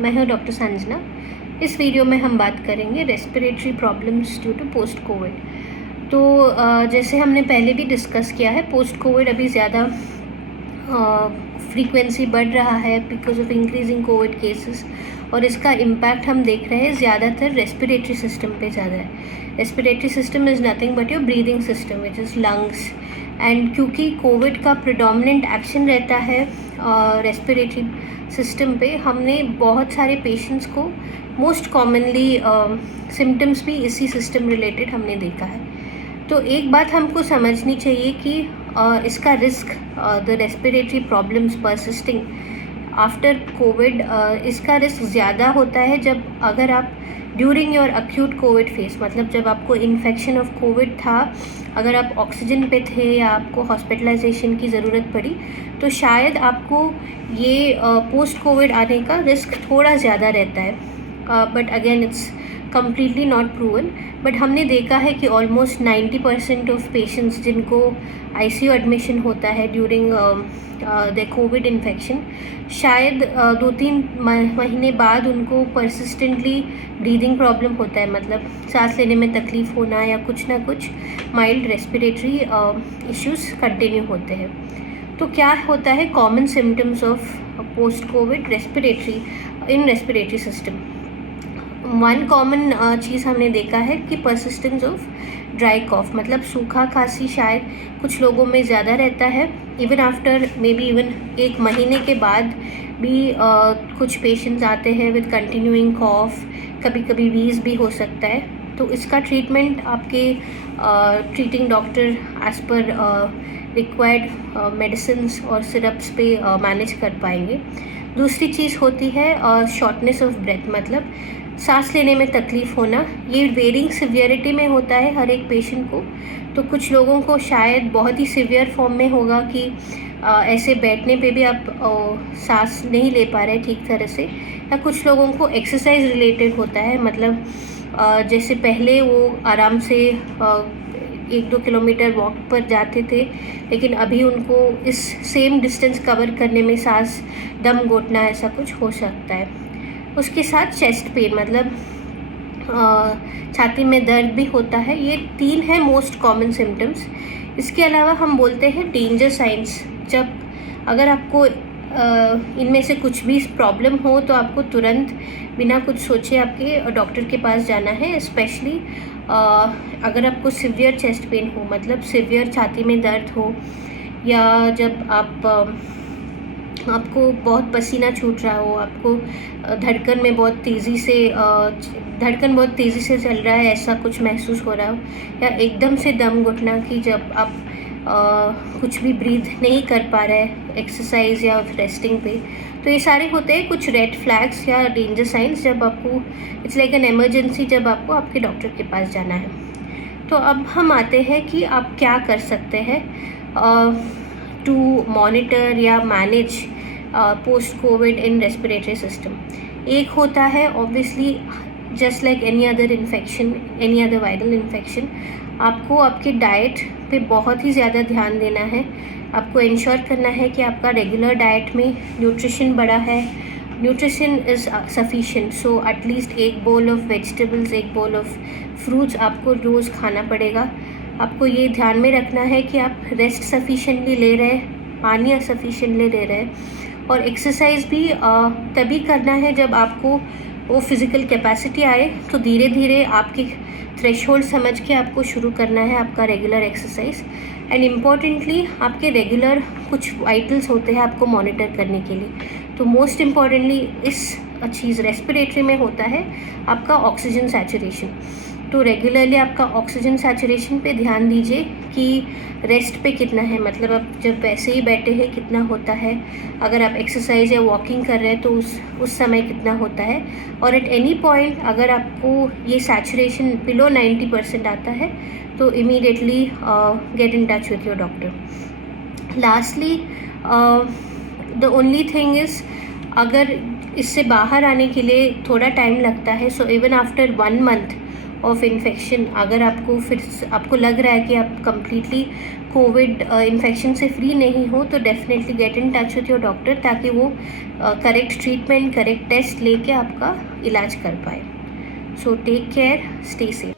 मैं हूं डॉक्टर संजना। इस वीडियो में हम बात करेंगे respiratory problems due to post covid. तो जैसे हमने पहले भी डिस्कस किया है, पोस्ट कोविड अभी ज़्यादा फ्रीक्वेंसी बढ़ रहा है because of increasing Covid cases, और इसका इम्पैक्ट हम देख रहे हैं ज़्यादातर रेस्पिरेटरी सिस्टम पे ज़्यादा है। Respiratory system is nothing but your breathing system which is lungs. And क्योंकि कोविड का प्रिडोमिनेंट एक्शन रहता है रेस्पिरेटरी सिस्टम पे, हमने बहुत सारे पेशेंट्स को मोस्ट कॉमनली सिम्टम्स भी इसी सिस्टम रिलेटेड हमने देखा है। तो एक बात हमको समझनी चाहिए कि इसका risk, the respiratory problems persisting after Covid, इसका रिस्क ज़्यादा होता है जब अगर आप during your acute Covid face, मतलब जब आपको इन्फेक्शन ऑफ कोविड था, अगर आप ऑक्सीजन पे थे या आपको हॉस्पिटलाइजेशन की ज़रूरत पड़ी, तो शायद आपको ये पोस्ट कोविड आने का रिस्क थोड़ा ज़्यादा रहता है। But again it's completely not proven. But हमने देखा है कि ऑलमोस्ट 90% ऑफ पेशेंट्स जिनको आईसीयू एडमिशन होता है ड्यूरिंग द कोविड इन्फेक्शन, शायद 2-3 महीने बाद उनको परसिस्टेंटली ब्रीदिंग प्रॉब्लम होता है, मतलब सांस लेने में तकलीफ़ होना या कुछ ना कुछ माइल्ड रेस्पिरेटरी इश्यूज कंटिन्यू होते हैं। तो क्या होता है common symptoms of post covid respiratory in respiratory system? One common चीज़ हमने देखा है कि परसिस्टेंस ऑफ ड्राई कॉफ, मतलब सूखा खांसी शायद कुछ लोगों में ज़्यादा रहता है। Even after may be even 1 महीने के बाद भी कुछ पेशेंट्स आते हैं विद कंटिन्यूइंग कॉफ, कभी कभी वीज़ भी हो सकता है। तो इसका ट्रीटमेंट आपके treating doctor as per required medicines और सिरप्स पे मैनेज कर पाएंगे। दूसरी चीज़ होती है शॉर्टनेस ऑफ ब्रेथ, मतलब सांस लेने में तकलीफ़ होना। ये वेरिंग सिवियरिटी में होता है हर एक पेशेंट को। तो कुछ लोगों को शायद बहुत ही सिवियर फॉर्म में होगा कि ऐसे बैठने पे भी आप सांस नहीं ले पा रहे ठीक तरह से, या कुछ लोगों को एक्सरसाइज रिलेटेड होता है, मतलब जैसे पहले वो आराम से 1-2 किलोमीटर वॉक पर जाते थे, लेकिन अभी उनको इस सेम डिस्टेंस कवर करने में सांस दम घोटना, ऐसा कुछ हो सकता है। उसके साथ चेस्ट पेन, मतलब छाती में दर्द भी होता है। ये 3 है मोस्ट कॉमन सिम्टम्स। इसके अलावा हम बोलते हैं डेंजर साइंस। जब अगर आपको इनमें से कुछ भी प्रॉब्लम हो तो आपको तुरंत बिना कुछ सोचे आपके डॉक्टर के पास जाना है। स्पेशली अगर आपको सिवियर चेस्ट पेन हो, मतलब सिवियर छाती में दर्द हो, या जब आपको बहुत पसीना छूट रहा हो, आपको धड़कन बहुत तेज़ी से चल रहा है, ऐसा कुछ महसूस हो रहा हो, या एकदम से दम घुटना कि जब आप कुछ भी ब्रीथ नहीं कर पा रहे एक्सरसाइज या रेस्टिंग पे। तो ये सारे होते हैं कुछ रेड फ्लैग्स या डेंजर साइंस जब आपको, इट्स लाइक एन इमरजेंसी, जब आपको आपके डॉक्टर के पास जाना है। तो अब हम आते हैं कि आप क्या कर सकते हैं टू मॉनिटर या मैनेज पोस्ट कोविड इन रेस्पिरेटरी सिस्टम। एक होता है obviously just like any other infection, any other viral infection, आपको आपके डाइट पे बहुत ही ज़्यादा ध्यान देना है। आपको इंश्योर करना है कि आपका रेगुलर डाइट में न्यूट्रिशन बढ़ा है, nutrition is sufficient. So at least 1 bowl of vegetables, 1 bowl of fruits आपको रोज़ खाना पड़ेगा। आपको ये ध्यान में रखना है कि आप रेस्ट सफिशिएंटली ले रहे हैं, पानी सफिशिएंटली ले रहे हैं, और एक्सरसाइज भी तभी करना है जब आपको वो फिज़िकल कैपेसिटी आए। तो धीरे धीरे आपकी थ्रेशोल्ड समझ के आपको शुरू करना है आपका रेगुलर एक्सरसाइज। एंड इम्पॉर्टेंटली आपके रेगुलर कुछ वाइटल्स होते हैं आपको मॉनिटर करने के लिए। तो मोस्ट इम्पॉर्टेंटली इस चीज़ रेस्पिरेटरी में होता है आपका ऑक्सीजन सैचुरेशन। तो रेगुलरली आपका ऑक्सीजन सैचुरेशन पे ध्यान दीजिए कि रेस्ट पे कितना है, मतलब आप जब वैसे ही बैठे हैं कितना होता है, अगर आप एक्सरसाइज या वॉकिंग कर रहे हैं तो उस समय कितना होता है, और एट एनी पॉइंट अगर आपको ये सैचुरेशन बिलो 90% आता है तो immediately get in touch with your doctor. Lastly the only thing is, अगर इससे बाहर आने के लिए थोड़ा टाइम लगता है, so even after 1 month of infection, अगर आपको आपको लग रहा है कि आप कम्प्लीटली कोविड इन्फेक्शन से फ्री नहीं हो, तो definitely get in touch with your doctor ताकि वो करेक्ट ट्रीटमेंट, करेक्ट टेस्ट लेके आपका इलाज कर पाए. So take care, stay safe.